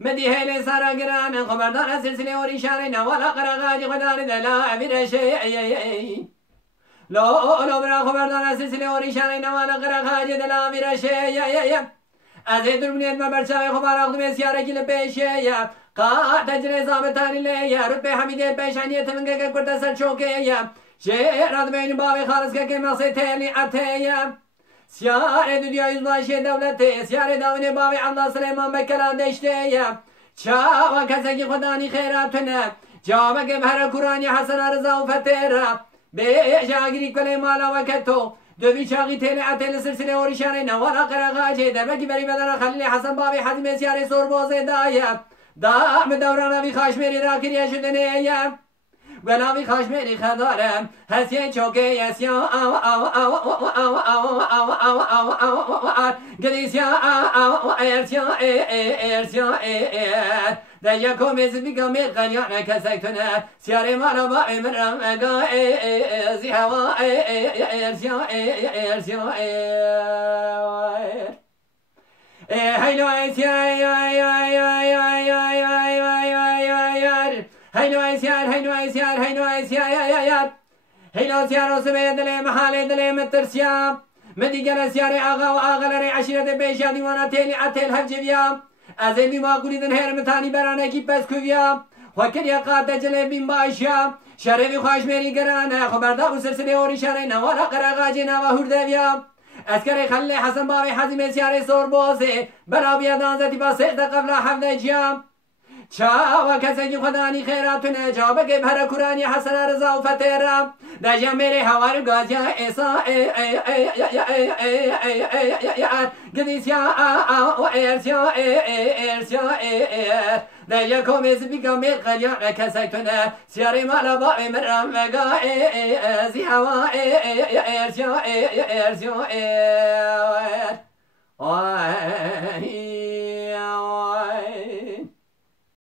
مدي هيلي سارا قران خبردار سلسلة وريشان ولا قرغاج خدان دلا أبير شيء لو برا خبردار سلسلة وريشان ولا قرغاج دلا أبير شيء أزيد البنيت ما برشاي خبر أخذ مسيارة كل بيشيا قا تجري زابطان لي رتبة حميدة بيشانية تمنك كرت سر شوكيا شيرات بين بابي خالص كمسي تيلي أتيا سيارة دنيا يزباشي دولتي سيارة داوني بابي الله سليمان بكلا دشتيا شاوا كسكي خداني خيراتنا جاوبك بهر قراني حسن رضا وفتيرا بيشاقري كل مالا وكتو دوبي شاقي تيلي عتيل سلسلة ورشانينا ولا قرغاجي دربكي بري بدنا خليلي حسن بابي حزمي سيارة صور بوزي دايا دام دورانا في خاشميري راكر يشدنيا ولا في خاشميري خدارم هسين شوكي يسيا او او او او او او او او او او او قديسيا او او ارسيا ارسيا دايكو مزبيكا ميقانيانا كسكتنا سياري مالا بابي مرمقا زي هوا ارسيا ارسيا هيلو اسيا هيلو سيارة سبيا دلي محالي دلي مترسيا مدي قال سياري آغا وآغا لري عشيرة بيشا ديوانا تيلي عتيل هفجبيا أزيبي ما قولي دن هير متاني برانا كي بس كوفيا وكريا قادة جلبين باشا شرفي خواش ميري قرانا خبردا وسلسلة ورشانينا ولا قراغاجينا وهردويا اسكري خلي حسن بابي حزمي سياري صور بوزي برابيا دانزتي باسيد قبل حفظ جيام شاوا كسكي خداني خيراتنا جابك بهر قراني حسن رضا وفتيرا دجا ميري هوار غازيا ايسا قديسيا او ارسيا ارسيا دجا كوميس بيكامي قريا كسكتنا سياري مالا بابي مرام مغا زي هوا ارسيا ارسيا